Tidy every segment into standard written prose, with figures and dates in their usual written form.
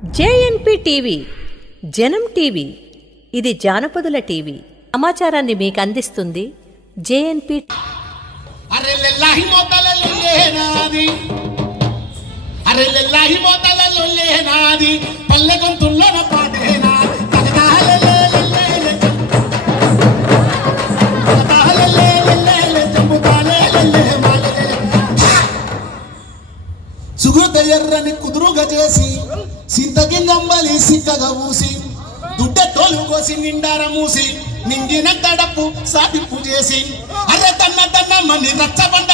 జేఎన్పీ TV జనం TV ఇది జానపదుల TV. సమాచారాన్ని మీకు అందిస్తుంది జేఎన్పీ. అరెల్లెల్లాహి మోతలల్లెనాది అరెల్లెల్లాహి మోతలల్లెనాది పల్లె గొంతుల్లోన పాటేనా సుగృత ఎర్రని కుదురుగా చేసి సింతగింగంబలి సిక్కగా ఊసి దుడ్డ తోలు కోసి నిండార మూసి నింగిన గడపు సాటింపు చేసి అరే తన్న తన్న మని రచ్చబండ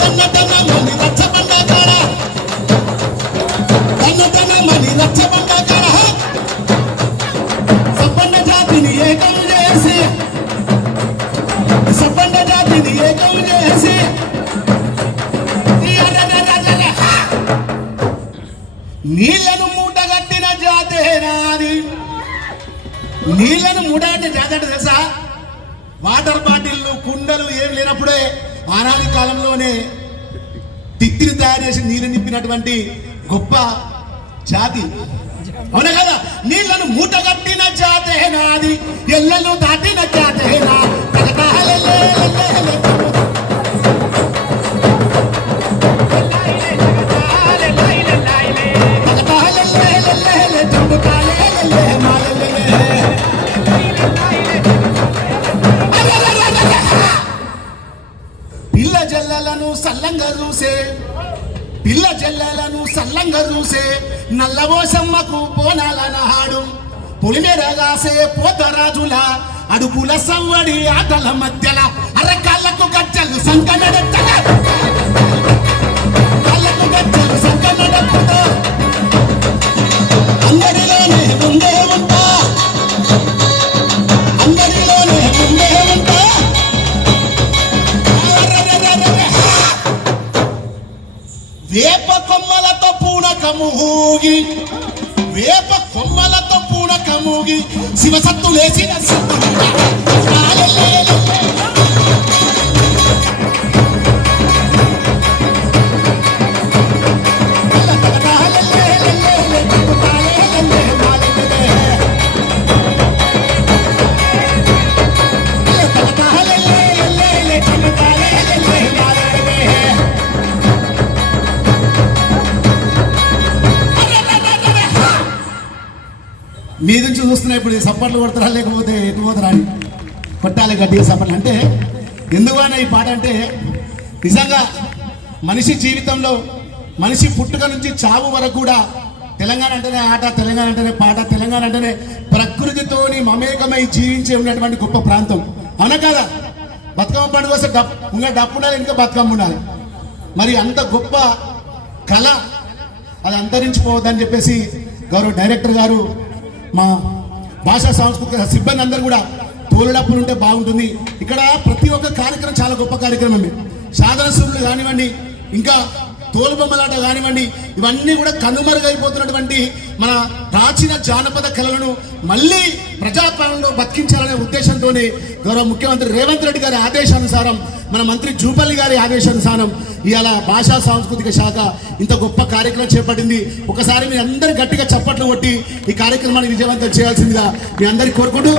తన్న తన్న మని రచ్చబండ కాడ తన్న తన్న మని రచ్చబండ కాడ సబ్బండ జాతిని ఏకం చేసి సబ్బండ జాతిని ఏకం చేసి నీళ్లను మూటగట్టిన జాతేనాది. నీళ్లను మూట అంటే జాతి అంటే తెలుసా? వాటర్ బాటిల్లు కుండలు ఏం లేనప్పుడే ఆనాది కాలంలోనే తిత్తిని తయారు చేసి నీరు నింపినటువంటి గొప్ప జాతి, అవునా కదా? నీళ్లను మూటగట్టిన జాతేనాది, ఎల్లలు దాటిన జాతేనా పిల్ల జల్లలను సల్లంగా చూసే పిల్ల జల్లలను సల్లంగా చూసే నల్లవోసమ్మకు బోనాల నాడు పొలిమేరగాసే పోతరాజుల అడుగుల సవ్వడి ఆటల మధ్యల అరకాళ్ళకు గజ్జలు సంకనడెత్తగా కాళ్ళకు గజ్జలు సంకనడెత్తా అందరిలోనే ముందే ఉంటా అందరిలోనే ముందే ఉంటా. వేప కొమ్మలతో పూనకమూగి వేప కొమ్మలతో పూనకమూగి శివసత్తులేసిన మీ నుంచి చూస్తున్నా ఇప్పుడు సప్పట్లు కొడతారా లేకపోతే ఎటు పోతారా అని కొట్టాలి గట్టిగా సప్పట్లు. అంటే ఎందుకన్నా ఈ పాట అంటే నిజంగా మనిషి జీవితంలో మనిషి పుట్టుక నుంచి చావు వరకు కూడా తెలంగాణ అంటేనే ఆట, తెలంగాణ అంటేనే పాట, తెలంగాణ అంటేనే ప్రకృతితోని మమేకమై జీవించే ఉన్నటువంటి గొప్ప ప్రాంతం, అవునా కదా? బతుకమ్మ పండుగ వస్తే ఇంకా డప్పు ఉండాలి, ఇంకా బతుకమ్మ ఉండాలి. మరి అంత గొప్ప కళ అది అంతరించిపోవద్దని చెప్పేసి గౌరవ డైరెక్టర్ గారు మా భాషా సాంస్కృతిక సిబ్బంది అందరూ కూడా తోలుడప్పులు ఉంటే బాగుంటుంది. ఇక్కడ ప్రతి ఒక్క కార్యక్రమం చాలా గొప్ప కార్యక్రమం. సాధన సూర్యులు కానివ్వండి, ఇంకా తోలుబొమ్మలాట కానివ్వండి, ఇవన్నీ కూడా కనుమరుగైపోతున్నటువంటి మన ప్రాచీన జానపద కళలను మళ్ళీ ప్రజాపాలనలో బతికించాలనే ఉద్దేశంతో గౌరవ ముఖ్యమంత్రి రేవంత్ రెడ్డి గారి ఆదేశానుసారం, మన మంత్రి జూపల్లి గారి ఆదేశానుసారం ఇవాళ భాషా సాంస్కృతిక శాఖ ఇంత గొప్ప కార్యక్రమం చేపట్టింది. ఒకసారి మీ అందరు గట్టిగా చప్పట్లు కొట్టి ఈ కార్యక్రమాన్ని విజయవంతం చేయాల్సిందిగా మీ అందరికీ కోరుకుంటూ